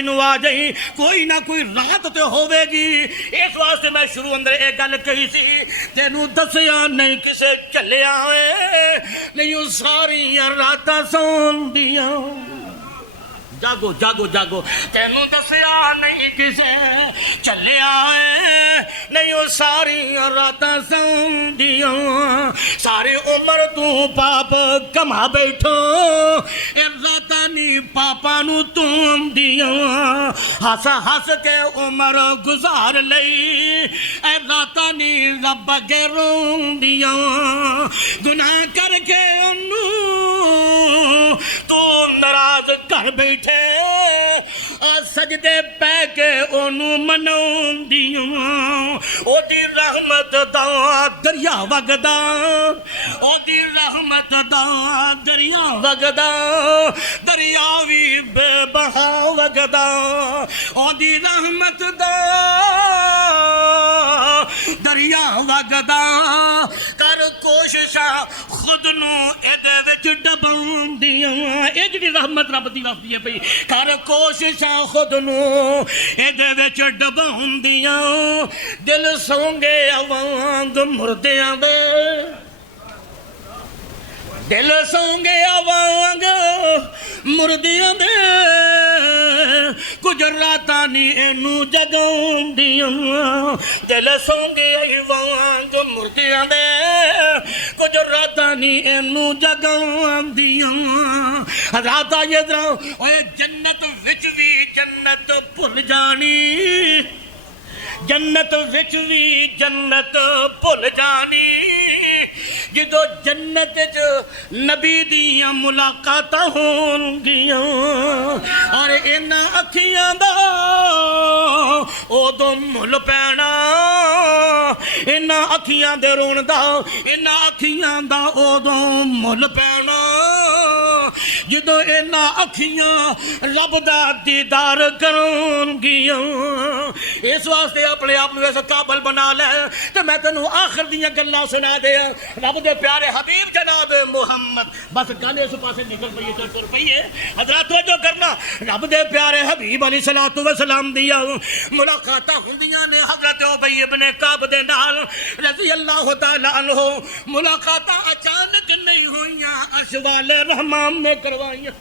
روائی نو آ جائیں کوئی نہ کوئی رات تے ہوے گی اس واسطے میں شروع اندر ایک گل کہی سی تینوں دسیا نہیں کسے چلیا ہوئے نہیں ساری راتاں سون دیاں جاگو جاگو جاگو تینوں دسیا نہیں کسے چلے آئے نہیں وہ ساری راتاں سون دیاں سارے عمر تو پاپ کما بیٹھو اے راتاں نی پاپا نو تم دیاں ہس ہس کے عمر گزار لئی اے راتاں نی رب اگے رون دیاں گناہ کر کے انہوں تو ناراض کر بیٹھے سجدے پہ کے انہوں منون دیوں او دی رحمت دا دریا وگدا او دی رحمت دا دریا وگدا دریاوی بے بہا وگدا او دی رحمت دا دریا وگدا کر کوششاں خود نو ایدے وچ ڈباؤں دیاں اے جڑی رحمت رب دی واسطی ہے پئی کر کوششاں خود نو ایدے وچ ڈباؤں دیاں دل سونگے آوانگ مردیاں دے دل سونگے آوانگ مردیاں دے کچھ راتاں نی اینو جگاؤں دیاں دل سونگے آوانگ مردیاں دے کچھ راتاں نی اینو جگاؤں دیاں راتاں یہ دراؤ اوے جنت وچ وی جنت بھل جانی جنت وچ وی جنت بھل جانی جدو جنت نبی دیاں ملاقاتاں ہون گیاں اور انہاں اکھیاں دا اودوں مل پینا انہاں اکھیاں دے رون دا انہاں اکھیاں دا اودوں مل پینا جدو انہاں اکھیاں رب دا دیدار کرون گیاں اس واسطے اپنے آپ کو ایسا قابل بنا لے تو میں تینوں آخر دیاں گلاں سنا دیا رب دے پیارے حبیب جناب محمد بس گانے اس پاسے نکل پئیے تو ٹر پئیے حضرات توجہ کرنا رب دے پیارے حبیب علیہ الصلوۃ والسلام دیا ملاقاتاں ہوندیاں نے حضرت ابی ابن کعب دے نال رضی اللہ تعالی عنہ ملاقاتاں اچانک نہیں ہوئیاں اشوال رحمان نے کروائیاں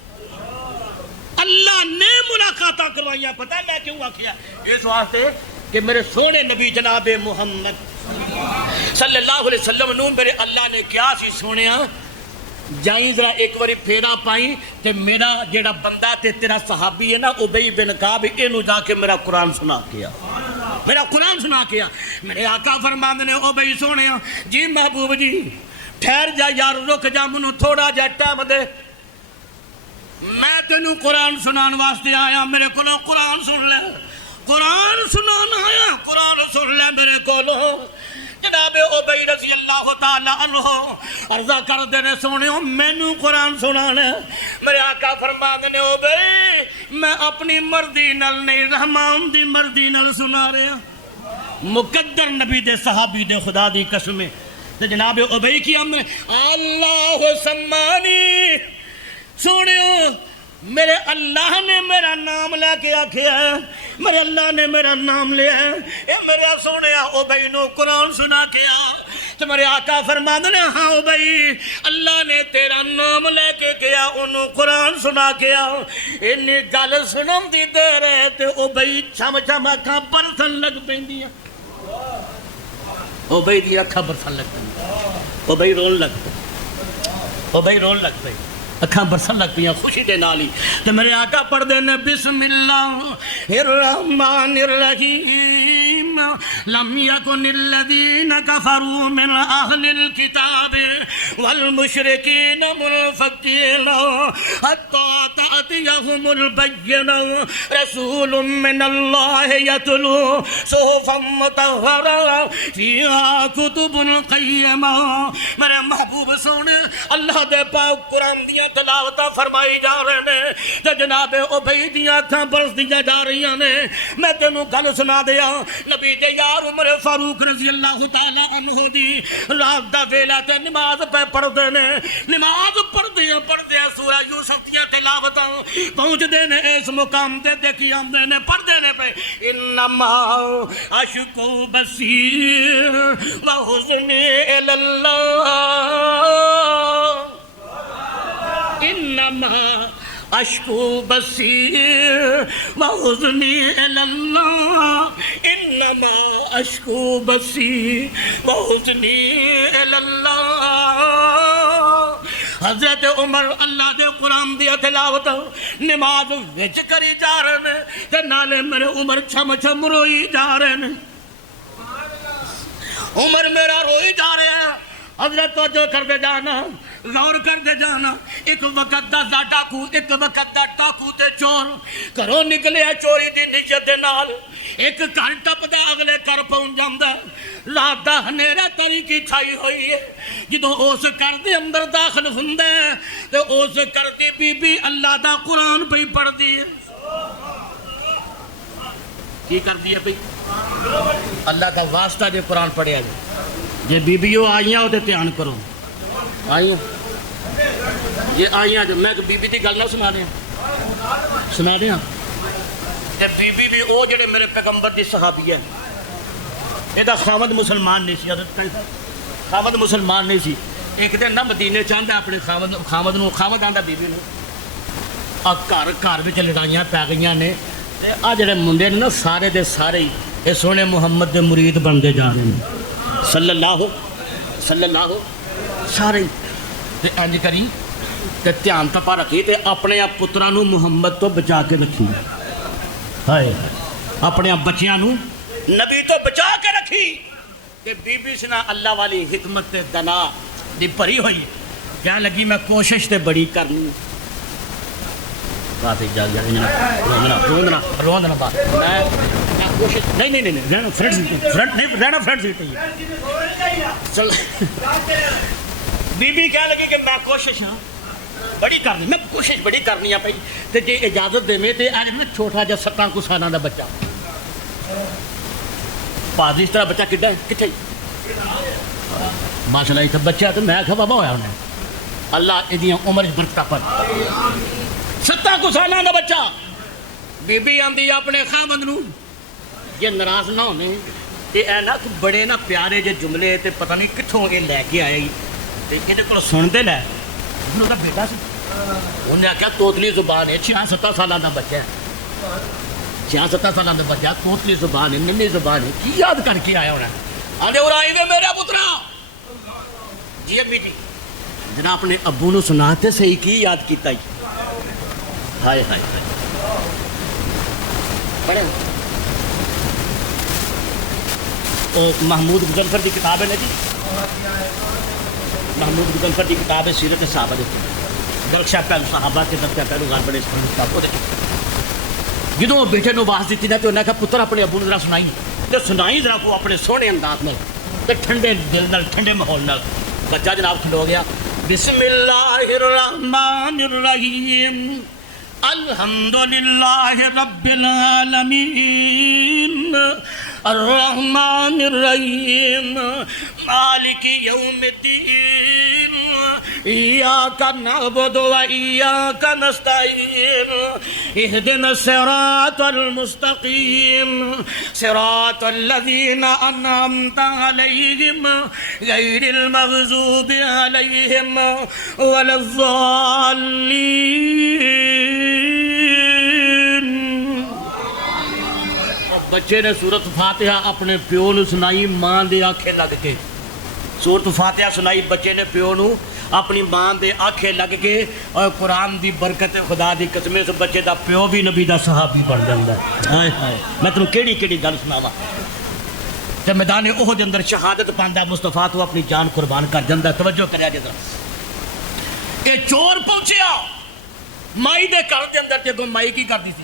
اللہ نے ملاقاتاں کروائیاں پتہ اللہ کیوں آکھیا اس واسطے کہ میرے سونے نبی جناب محمد صلی اللہ علیہ وسلم نو میرے اللہ نے کیا سی سونیا جائیں ذرا ایک باری پھیرا پائیں تے میرا جیڑا بندہ تے تیرا صحابی ہے نا ابی بن کعب اینو جا کے میرا قرآن سنا کیا میرا قرآن سنا کیا میرے آقا فرماندے نے ابی سونیا جی محبوب جی ٹھہر جا یار رک جا منو تھوڑا جا ٹائم دے میں تینوں قرآن سنان واسطے آیا میرے کولوں قرآن سن لے قرآن سنانا آیا قرآن سن لے میرے کولوں جناب ابی رضی اللہ تعالی عنہ عرضہ کر دینے سونے مینوں قرآن سنانے میرے آقا فرما دینے ابی میں اپنی مردی نل نہیں رحمان دی مردی نل سنا رہے ہیں مقدر نبی دے صحابی دے خدا دی قسمیں جناب ابی کی ہم نے اللہ سمانی سنیو میرے اللہ نے میرا نام لے کے آکھیا ہے میرے اللہ نے میرا نام لیا ہے اے میرے سونے ابی نو قرآن سنا کے تو میرے آقا فرماندے نے ہاں ابی اللہ نے تیرا نام لے کے گیا انہوں قرآن سنا کے انہی گل سنم دی دے رہے تے ابی چھم چھم اکھاں برسن لگ پیندیاں ابی دی اکھاں برسن لگ پیندیاں ابی رون لگ پئی ابی رون لگ پئی اکھاں برسن لگ پیاں خوشی دے نالی تو میرے آقا پڑھ دینے بسم اللہ الرحمن الرحیم لم یکن الذین کفروا من اہل الکتاب والمشرکین منفکین حتی تأتیہم البینہ رسول من اللہ یتلو صحفا مطہرہ فیہا کتب قیمہ میرے محبوب سونے اللہ دے پاک قرآن دیاں تلاوتاں فرمائی جا رہے ہیں تو جناب ابی دیاں اکھاں برس دیاں جا رہی ہیں میں تینوں گل سنا دیا نبی دے یار عمر فاروق رضی اللہ تعالی عنہ دی رات دا ویلا تے نماز پہ پڑھ دے نے نماز پڑھ دیا سورہ یوسف دیاں تلاوتاں پہنچتے نے اس مقام تے دیکھی آمدے نے پڑھتے نے پہ انما اشکو بصیر وحزنی الاللہ انما اشکو بصیر وحزنی الاللہ انما اشکو بصیر وحزنی الاللہ حضرت عمر اللہ دے قرآن دی تلاوت نماز وچ کری جا رہے ہیں تے نالے میرے عمر چھم چھم روئی جا رہے ہیں عمر میرا روئی جا رہے ہیں حضرت توجہ کر دے جانا غور کر دے جانا ایک وقت دا ڈاکو ایک وقت دا ڈاکو تے چور گھروں نکلے چوری دی نیت دے نال ایک گھر ٹپ دا اگلے گھر پہنچ جاندا رات دا ہنیرا تاریکی چھائی ہوئی ہے جدوں اس گھر دے اندر داخل ہوندا ہے تے اس گھر دی بی بی اللہ دا قرآن پہ پڑھ دی ہے کی کر دیا پہ اللہ کا واسطہ دے قرآن پڑھیا جائے یہ بیبیوں آئیاں ہوتے دھیان کرو آئیاں یہ آئیاں جو میں بی بی دی گل نہ سنا دیا یہ بی بی بھی وہ جڑے میرے پیغمبر دی صحابی ہے یہ خامد مسلمان نہیں سی خامد مسلمان نہیں سی ایک دن نہ مدینے چاہتا اپنے خامد آندا بی بی نو گھر وچ لڑائیاں پی گئیاں نے آ جڑے منڈے نے نا سارے دے سارے یہ سونے محمد دے مرید بنتے جا رہے ہیں صلی اللہ سارے تے انج کری تے دھیان تپا رکھی تے اپنے آپ پتراں نو محمد تو بچا کے رکھی ہائے اپنے آپ بچیاں نو نبی تو بچا کے رکھی کہ بی بی سنا اللہ والی حکمت تے دنا دی بھری ہوئی کیا لگی میں کوشش تے بڑی کرنی بات ایک جال روندنا بات میں کوشش نہیں رہنا فرنٹ سیٹ ہی چل بی بی کہہ لگی کہ میں کوشش ہاں بڑی کرنی میں کوشش بڑی کرنی ہے بھائی تو جی اجازت دے میں چھوٹا جا 17 کچھ سالوں کا بچہ پادری اس طرح بچہ کتنے ماشاء اللہ اتنا بچہ تو میں بابا ہوا انہیں اللہ یہ عمر برکت پر 17 کچھ سالوں کا بچہ بی بی آندی اپنے خامد نو یہ ناراض نہ ہونے تے اے نا بڑے نا پیارے جے جملے تے پتہ نہیں کتھوں یہ لے کے آئے تے کہتے کو سنتے لے انہوں کا بیٹا سی انہیں آخیا توتلی زبان ہے 6-7 سالوں کا بچہ ہے 6-7 سالوں کا بچہ توتلی زبان ہے ننھی زبان ہے کی یاد کر کے آیا ہونا آدھے اور آئی وے میرا پترا جی ابھی جی جناب اپنے ابو نو سناتے صحیح کی یاد کیتا ہی ہائے ہائے پڑھے محمود غزنفر کی کتاب ہے نا جی محمود غزنفر کی کتاب ہے سیرت صحابہ دیکھتے درخشہ پہلو صحابہ کے درخشہ پہلو غار بڑے کتاب کو دیکھتے جدوں وہ بیٹے نو آواز دیتی نا تو انہیں کہا پتر اپنے ابو ذرا سنائی تو سنائی ذرا کو اپنے سونے انداز میں تے ٹھنڈے دل نال ٹھنڈے ماحول نال بچہ جناب کھلو گیا بسم اللہ الرحمن الرحیم الحمدللہ رب العالمین الرحمن الرحیم مالک یوم الدین ایاک نعبد و ایاک نستعین اہدنا الصراط المستقیم صراط الذین انعمت علیہم غیر المغضوب علیہم ولا الضالین بچے نے سورت فاتحہ اپنے پیو نو سنائی ماں دے آنکھیں لگ کے سورت فاتحہ سنائی بچے نے پیو نو اپنی ماں دے آنکھیں لگ کے اور قرآن دی برکت خدا دی قسمے سے بچے دا پیو بھی نبی دا صحابی بن جاندا ہے میں تینوں کیڑی گل سناواں تے میدان احد دے اندر شہادت پاندا مصطفیٰ تو اپنی جان قربان کر جاندا توجہ کریا جے ذرا اے چور پہنچیا مائی دے گھر دے اندر تے مائی کی کردی سی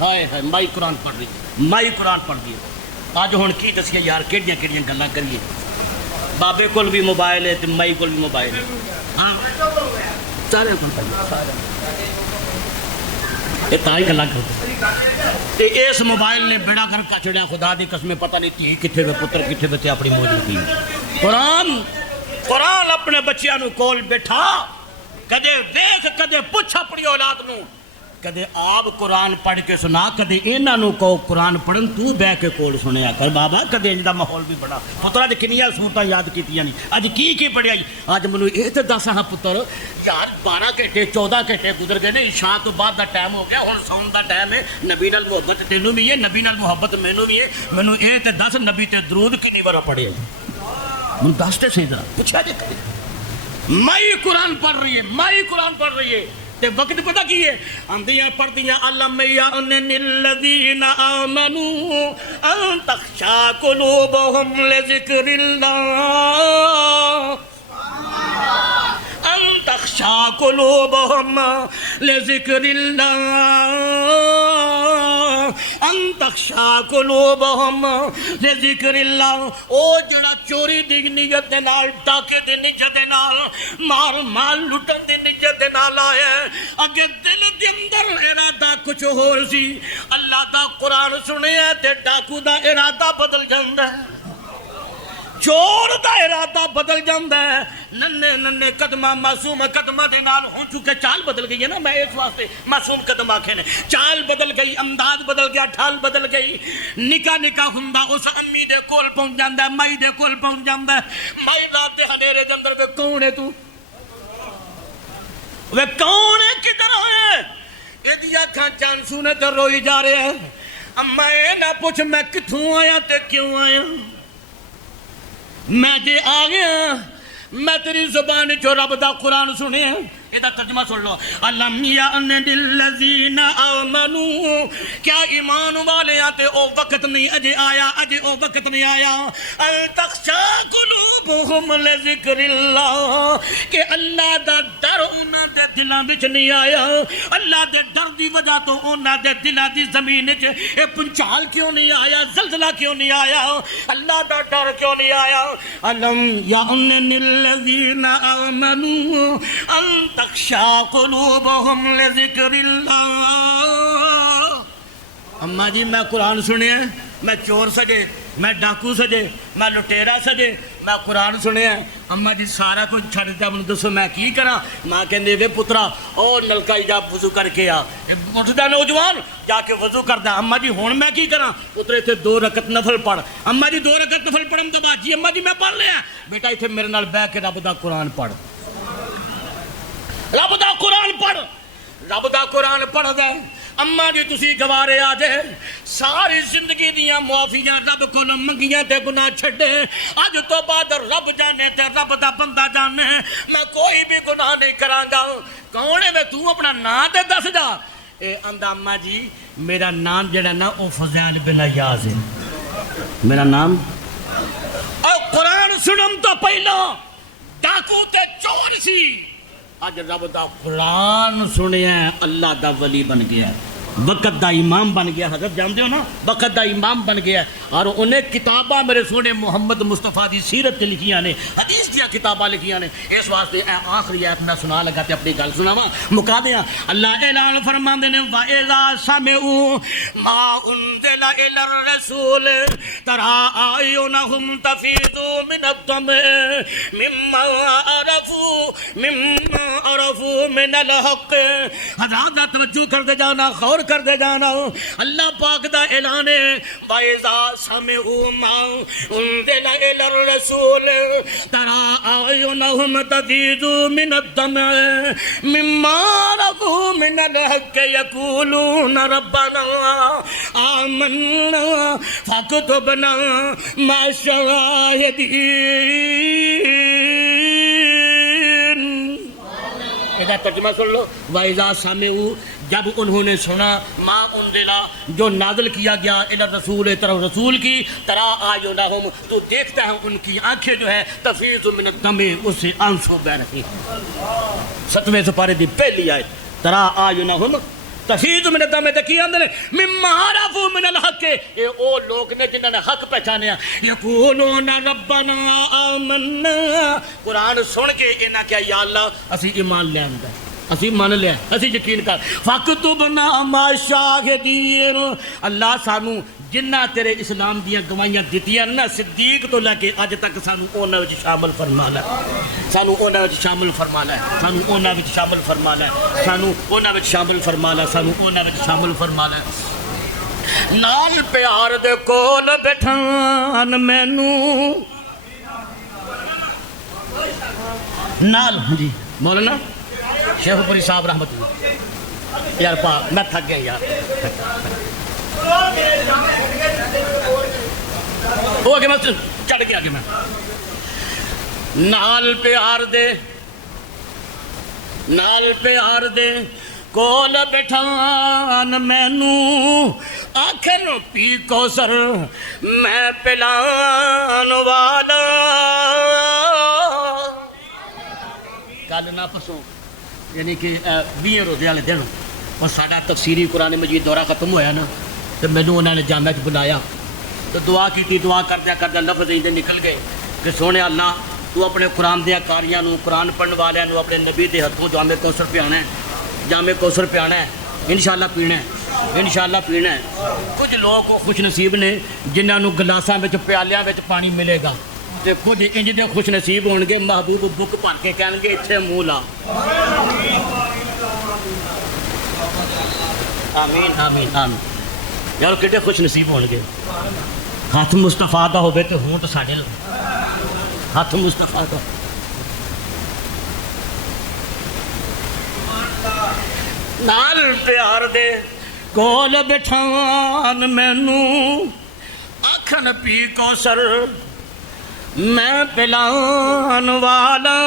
ہائے ہائے مائی قرآن پڑھ رہی مائی قرآن پڑھ رہی اج ہن کی دسیے یار کیڑیاں گلاں کریے بابے کول بھی موبائل ہے تے مائی کول بھی موبائل ہے ہاں سارے کول سارے یہ تائی گلاں کرتے تے اس موبائل نے بیڑا گھر کا چڑیا خدا دی قسم پتہ نہیں تھی کتھے وے پتر کتھے وے تے اپنی موجود تھی قرآن اپنے بچیاں نو کول بیٹھا کدے دیکھ کدے پوچھ اپنی اولاد نو کدے آپ قرآن پڑھ کے سنا کدے انہاں نو کہو قرآن پڑھن تو بہ کے کول سنیا کر بابا کدے انج دا ماحول بھی بڑا پتر اج کنیاں صورتاں یاد کیتیاں نہیں اج کی پڑھیا اج مینوں اے تے دس ہاں پتر یار 12 گھنٹے 14 گھنٹے گزر گئے نے عشاء تو بعد دا ٹائم ہو گیا ہن سون دا ٹائم ہے نبی نال محبت تینوں بھی ہے نبی نال محبت مینوں بھی ہے مینوں اے تے دس نبی تے درود کنی بار پڑھیا مینوں دس تے صحیح ذرا پوچھا جے کدے مائی قرآن پڑھ رہی ہے مائی قرآن پڑھ رہی ہے تے وقت پتہ کی ہے اندیاں پڑھدیاں علم یعن الذین آمنوا ان تخشع قلوبهم لذکر اللہ ان تخشع قلوبهم لذکر اللہ ان تخشع قلوبهم لذکر اللہ او جڑا چوری دی نیت دے نال ڈاکے دی نیت دے نال مال لٹن دی نیت دے نال آیا اگے دل دے اندر ارادہ کچھ ہور سی اللہ دا قرآن سنیا تے ڈاکو دا ارادہ بدل جاندا ہے چور دا ارادہ بدل جاندا ہے ننے قدمہ معصوم قدمہ دے نال ہوں چکے چال بدل گئی ہے نا میں اس واسطے معصوم قدم آکھے نے چال بدل گئی انداز بدل گیا ٹھال بدل گئی نکا ہوندا اس امی دے کول پہنچ جاندا ہے مائی دے کول پہنچ جاندا ہے مائی رات دے ہنیرے دے اندر وے کون ہے تو وے کون ہے کدھر آیا ایدی اکھاں چانسو نے تے روئی جا رہے ہیں اما اے نہ پوچھ میں کتھوں آیا تے کیوں آیا میں دے آ گیا میں تیری زبان جو رب دا قرآن سنے ایدہ ترجمہ سن لو علم یعن الذین آمنوا کیا ایمان والے آتے او وقت نہیں اجے او وقت نہیں آیا ان تخشع قلوبهم لذکر اللہ کہ اللہ دا ڈر انہاں دے دلاں وچ نہیں آیا اللہ دے ڈر دی وجہ تو انہاں دے دلاں دی زمین وچ اے پنچال کیوں نہیں آیا زلزلہ کیوں نہیں آیا اللہ دا ڈر کیوں نہیں آیا علم یعن الذین آمنوا ان تخشع قلوبهم لذکر اللہ اماں جی میں قرآن سنے میں چور سجے میں ڈاکو سجے میں لٹیرا سجے میں قرآن سنے اماں جی سارا کچھ چھڑ دیا مجھے دسو میں کی کرا ماں کہندے وے پترا او نلکا جا وضو کر کے آ اٹھدا نوجوان جا کے وضو کردا اماں جی ہن میں کی کراں پتر ایتھے 2 رکعت نفل پڑھ اماں جی 2 رکعت نفل پڑھن تو بعد جی اماں جی میں پڑھ لیا بیٹا ایتھے میرے نال بیٹھ کے رب دا قرآن پڑھ رب دا قرآن پڑھ دے اماں جی تسی گوارے آ جے ساری زندگی دیاں معافیاں رب کو منگیاں تے گناہ چھڑے اج تو بعد رب جانے تے رب دا بندہ جانے میں کوئی بھی گناہ نہیں کراں گا کون ہے میں تو اپنا نام تے دس جا اے آندا اماں جی میرا نام جڑا نا او فضیل بن ایاز ہے میرا نام او قرآن سنم تو پہلا ڈاکو تے چور سی آج رب دا قرآن سنیا اللہ دا ولی بن گیا وقت دا امام بن گیا حضرت جانتے ہو نا وقت دا امام بن گیا اور انہیں کتاباں میرے سونے محمد مصطفیٰ دی سیرت لکھیاں نے حدیث دیا کتاباں لکھیاں نے اس واسطے آخری آیت میں سنا لگا تے اپنی گل سناواں مکا دیاں اللہ اعلان فرماندے نے وَإِذَا سَمِعُوا مَا أُنزِلَ إِلَى الرَّسُولِ تَرَىٰ أَعْيُنَهُمْ تَفِيضُ مِنَ الدَّمْعِ مِمَّا عَرَفُوا مِنَ الْحَقِّ حضرات توجہ کر دے جانا غور کر دے جانا اللہ پاک دا اعلان ہے وَإِذَا سَمِعُوا مَا أُنزِلَ إِلَى الرَّسُولِ تَرَىٰ أَعْيُنَهُمْ تَفِيضُ مِنَ الدَّمْعِ مِمَّا عَرَفُوا مِنَ الْحَقِّ يَقُولُونَ رَبَّنَا آمَنَّا فَاكْتُبْنَا مَعَ الشَّاهِدِينَ ادھر ترجمہ سن لو وَإِذَا سَمِعُوا جب انہوں نے سنا ما انزلا جو نازل کیا گیا الی الرسول طرف رسول کی ترا اعینہم تو دیکھتا ہے ان کی آنکھیں جو ہے تفیض من الدم اس سے آنسو بہ رہے ہیں 7ویں سپارے دی پہلی آیت ترا اعینہم تفیض من الدم کی اندر مما عرفوا من الحق یہ او لوگ نے جنہوں نے حق پہچانیا یقولون ربنا آمنا قرآن سن کے انہاں کیا یا اللہ اسی ایمان لے آندا اسی من لیا اسی یقین کر فاکتبنا مع الشاہدین اللہ سانو جنہ تیرے اسلام دیاں گواہیاں دتیاں نا صدیق تو لے کے اج تک سانو انہاں وچ شامل فرمانا سانو انہاں وچ شامل فرمانا سانو انہاں وچ شامل فرمانا سانو انہاں وچ شامل فرمانا سانو انہاں وچ شامل فرمانا نال پیار دے کول بیٹھان مینوں نال جی مولانا شیخ پوری صاحب رحمت اللہ یار پا میں تھک گیا یار وہ آگے میں چڑھ گیا آگے میں نال پیار دے کول بیٹھان مینوں آکھن پی کوثر میں پلان والا کل نہ پسوں یعنی کہ 20 روزے والے دن اور ساڈا تفسیری قرآن مجید دورہ ختم ہویا نا تو مینوں انہوں نے جامع بلایا تو دعا کی دعا کردہ لفظ ایندے نکل گئے کہ سونے اللہ تو اپنے قرآن دیا کاریاں قرآن پڑھن والوں اپنے نبی دے ہتھوں جامع کوثر پیانا ہے جامع کوثر پیانا ہے انشاءاللہ پینا ہے انشاءاللہ پینا ہے کچھ لوگ خوش نصیب نے جنہوں گلاساں وچ پیالیاں وچ پانی ملے گا تے کچھ انج دے خوش نصیب ہون گے محبوب بک بھر کے کہن گے اتنے منہ لا آمین آمین آمین یار کتنے خوش نصیب ہون گے ہاتھ مصطفیٰ دا ہوے تے ہوں تو ساڈے ہاتھ مصطفیٰ دا نال پیار دے کول بٹھان مینوں آکھن پی کوثر میں پلان والا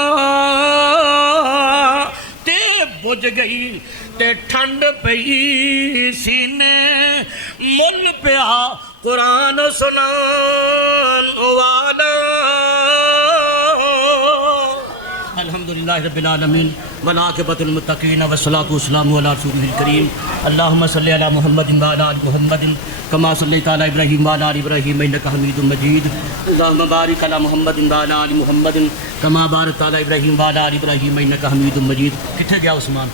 تے بجھ گئی تے ٹھنڈ پئی سینے مل پیا قرآن سنان والا الحمدللہ رب العالمین والعاقبۃ للمتقین والصلاۃ والسلام علی رسولہ الکریم اللہم صلی علی محمد وعلی آل محمد کما صلیت علی ابراہیم وعلی آل ابراہیم انک حمید مجید اللہم بارک علی محمد وعلی آل محمد کما بارکت علی ابراہیم وعلی آل ابراہیم انک حمید مجید کتنے گیا عثمان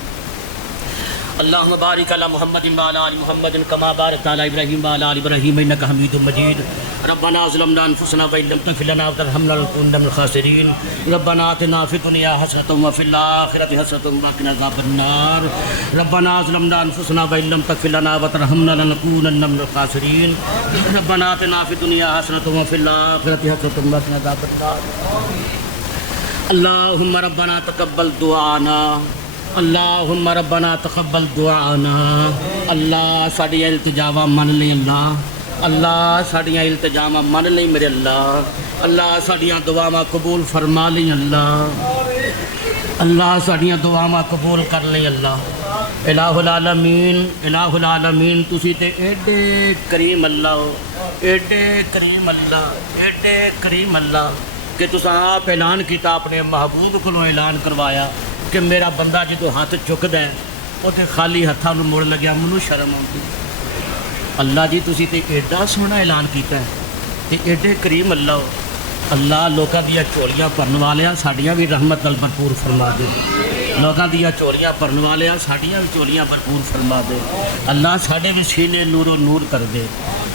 اللہم بارک علی محمد وعلی آل محمد کما بارکت علی ابراہیم وعلی آل ابراہیم انک حمید مجید ربنا ظلمنا انفسنا وان لم تغفر لنا وترحمنا لنكونن من الخاسرین ربنا آتنا فی الدنیا حسنۃ وفی الآخرۃ حسنۃ وقنا عذاب النار ربنا ظلمنا انفسنا وان لم تغفر لنا وترحمنا لنكونن من الخاسرین ربنا آتنا فی الدنیا حسنۃ وفی الآخرۃ حسنۃ وقنا عذاب النار اللہم ربنا تقبل دعانا اللہم ربنا تقبل دعانا اللہ ساڑیاں التجاواں من لے اللہ ساڑیاں التجاواں من لے میرے اللہ ساڑیاں دعاواں قبول فرما لے اللہ ساڑیاں دعاواں قبول کر لے الہ العالمین تسی تے ایڈے کریم اللہ ایڈے کریم اللہ کہ تساں آپ اعلان کیتا اپنے محبوب کو اعلان کروایا کہ میرا بندہ جدو ہاتھ چکدا ہے وہ تے خالی ہتھاں نوں مڑ لگیا منوں شرم آتی اللہ جی تسی تے ایڈا سونا اعلان کیتا ہے تے ایڈے کریم اللہ لوکاں دیا چولیاں بھرن والیاں ساڈیاں بھی رحمت نال بھرپور فرما دے لوکاں دیا چولیاں بھرن والیاں ساڈیاں بھی چولیاں بھرپور فرما دے اللہ ساڈے بھی سینے نور و نور کر دے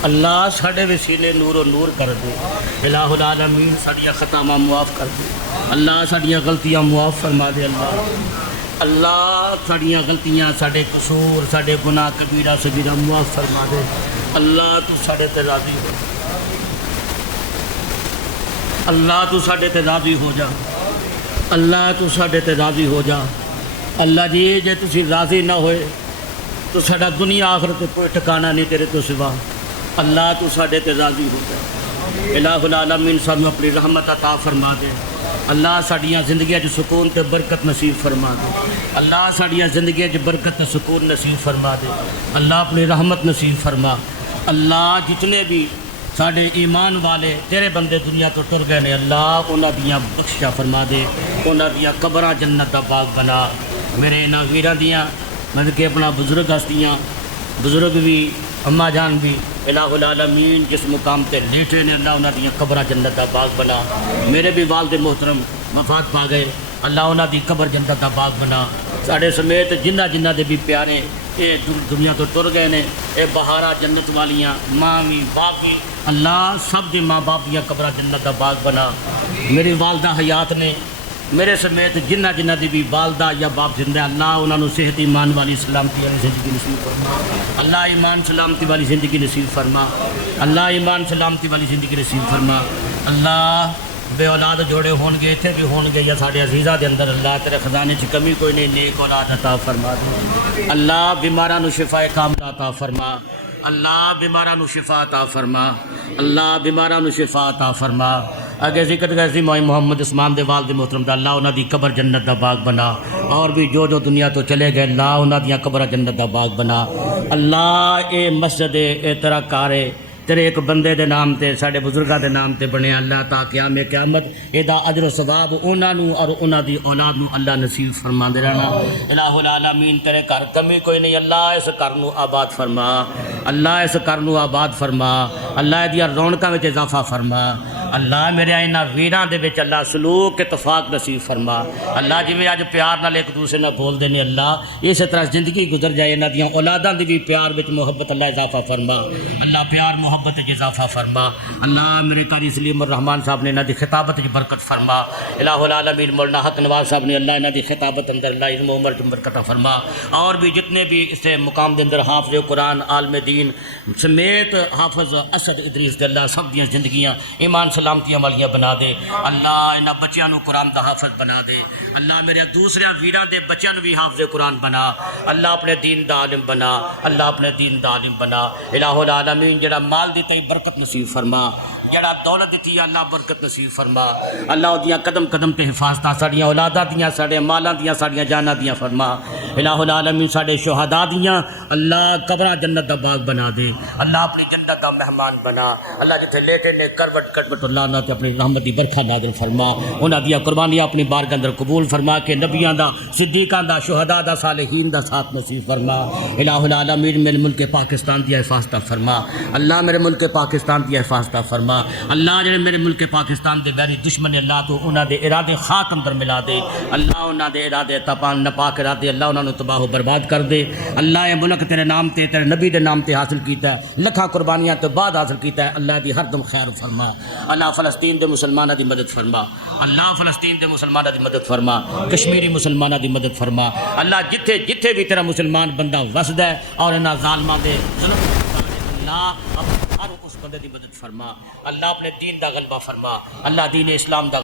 اللہ ساڈے بھی سینے نور و نور کر دے الہ العالمین ساڈیاں خطاواں معاف کر دے اللہ ساڈیاں غلطیاں معاف فرما دے اللہ ساڈیاں غلطیاں ساڈے قصور ساڈے گناہ کبیرہ صغیرہ معاف فرما دے اللہ تو ساڈے تے راضی ہو اللہ تو ساڈے تے راضی ہو جا اللہ تو ساڈے تے راضی ہو جا اللہ جی جے تسی راضی نہ ہوئے تو ساڈا دنیا آخرت کوئی ٹھکانہ نہیں تیرے تو سوا اللہ تو ساڈے تے راضی ہو جا الہ العالمین سانوں اپنی رحمت عطا فرما دے اللہ ساڈیاں زندگیاں چ سکون تے برکت نصیب فرما دے اللہ ساڈیاں زندگیاں چ برکت تے سکون نصیب فرما دے اللہ اپنی رحمت نصیب فرما اللہ جتنے بھی ساڈے ایمان والے تیرے بندے دنیا تو ٹر گئے نے اللہ انہاں دیاں بخشا فرما دے انہاں دیاں قبراں جنت دا باغ بنا میرے انہاں ویراں دیاں مطلب کہ اپنا بزرگ ہستیاں بزرگ بھی اماں جان بھی الہ العالمین جس مقام تے لیٹے نے اللہ انہاں دیاں قبراں جنت دا باغ بنا میرے بھی والد محترم وفات پا گئے اللہ انہاں دی قبر جنت دا باغ بنا ساڈے سمیت جنہ جنہ دے بھی پیارے یہ دنیا تو ٹر گئے نے، اے بہارا جنت والیاں ماں بھی باپ بھی، اللہ سب دے ماں باپ دیا قبرہ جنت دا باغ بنا۔ میری والدہ حیات نے، میرے سمیت جنہ جنہ دی بھی والدہ یا باپ زندہ، اللہ انہوں نے صحت ایمان والی سلامتی والی زندگی نصیب فرما، اللہ ایمان سلامتی والی زندگی نصیب فرما، اللہ ایمان سلامتی والی زندگی نصیب فرما۔ اللہ بے اولاد جوڑے ہون گے اتنے بھی ہون گے یا ساڈے عزیزاں دے اندر، اللہ تیرے خزانے چ کمی کوئی نہیں، نیک اولاد عطا فرما دے۔ اللہ بیماراں نو شفا کاملہ عطا فرما، اللہ بیماراں نو شفا عطا فرما، اللہ بیماراں نو شفا عطا فرما۔ اگے ذکر کرسی موئی محمد عثمان دے والد محترم دا، اللہ انہاں دی قبر جنت دا باغ بنا، اور بھی جو جو دنیا تو چلے گئے اللہ انہاں دیاں قبر جنت دا باغ بنا۔ اللہ اے مسجد اے تیرا کارے تیرے ایک بندے دے نام تے ساڈے بزرگاں دے نام تے بنے، اللہ تا قیام قیامت ادا اجر و ثواب انہاں نو اور انہاں دی اولاد نو اللہ نصیب فرما دے رہنا۔ الہ العالمین تیرے گھر کمی کوئی نہیں، اللہ اس گھر نو آباد فرما، اللہ اس گھر نو آباد فرما، اللہ دیا رونقاں وچ اضافہ فرما، اللہ میرے انہاں ویراں دے وچ اللہ سلوک اتفاق نصیب فرما، اللہ جویں اج پیار نال ایک دوسرے نال بول دے نے، اللہ اسی طرح زندگی گزر جائے، انہاں دیاں اولاداں دی بھی پیار وچ محبت اللہ اضافہ فرما، اللہ پیار محبت اضافہ فرما، اللہ میرے قاری سلیم الرحمان صاحب نے انہاں دی خطابت وچ برکت فرما، الہ العالمین مولانا حق نواز صاحب نے اللہ انہاں دی خطابت اندر اللہ علم و عمر کی برکت فرما، اور بھی جتنے بھی اس مقام دے اندر حافظ قرآن عالم دین سمیت حافظ اسد ادریس دے اللہ سب دیاں زندگیاں ایمان سلامتیاں والیاں بنا دے، اللہ انہاں بچیاں نو قرآن دا حافظ بنا دے، اللہ میرے دوسرے ویراں دے بچیاں نو بھی حافظ قرآن بنا، اللہ اپنے دین دا عالم بنا، اللہ اپنے دین دا عالم بنا، الہ العالمین جڑا مال دیتا ہی برکت نصیب فرما، جڑا دولت دیتی ہے اللہ برکت نصیب فرما، اللہ دیاں قدم قدم تے حفاظتاں ساڈیاں اولاداں دیاں ساڈے مالاں دیاں ساڈیاں جاناں دیاں فرما، الہ العالمین ساڈے شہداء دیاں اللہ قبراں جنت دا باغ بنا دے، اللہ اپنی جنت دا مہمان بنا، اللہ جتھے لیٹے نے کروٹ کٹوٹ اللہ انہاں تے اپنی رحمت دی برکھا نازل فرما، انہاں دیاں قربانیاں اپنی بارگاہ اندر قبول فرما کے نبیاں دا صدیقاں دا شہداء دا صالحین دا ساتھ نصیب فرما، الہ العالمین میرے ملک پاکستان دی حفاظت فرما، اللہ میرے ملک پاکستان دی حفاظت فرما، اللہ جڑے میرے ملک پاکستان دے ویری دشمن اللہ تو انہاں دے ارادے خاک اندر ملا دے، اللہ انہاں دے ارادے تپان نپاک ارادے اللہ انہاں نو تباہ و برباد کر دے، اللہ یہ ملک تیرے نام تے تیرے نبی دے نام تے حاصل کیتا ہے، لکھاں قربانیاں تو بعد حاصل کیتا ہے، اللہ دی ہر دم خیر فرما، اللہ فلسطین دے مسلمانہ دی مدد فرما، اللہ فلسطین دے مسلمانہ دی مدد فرما، کشمیری مسلمانہ دی مدد فرما، اللہ جتھے جتھے بھی تیرا مسلمان بندہ وسدا ہے اور انہاں ظالماں دے ظلم اللہ ہر اس بندے دی مدد فرما، اللہ اپنے دین دا غلبہ فرما، اللہ دین اسلام دا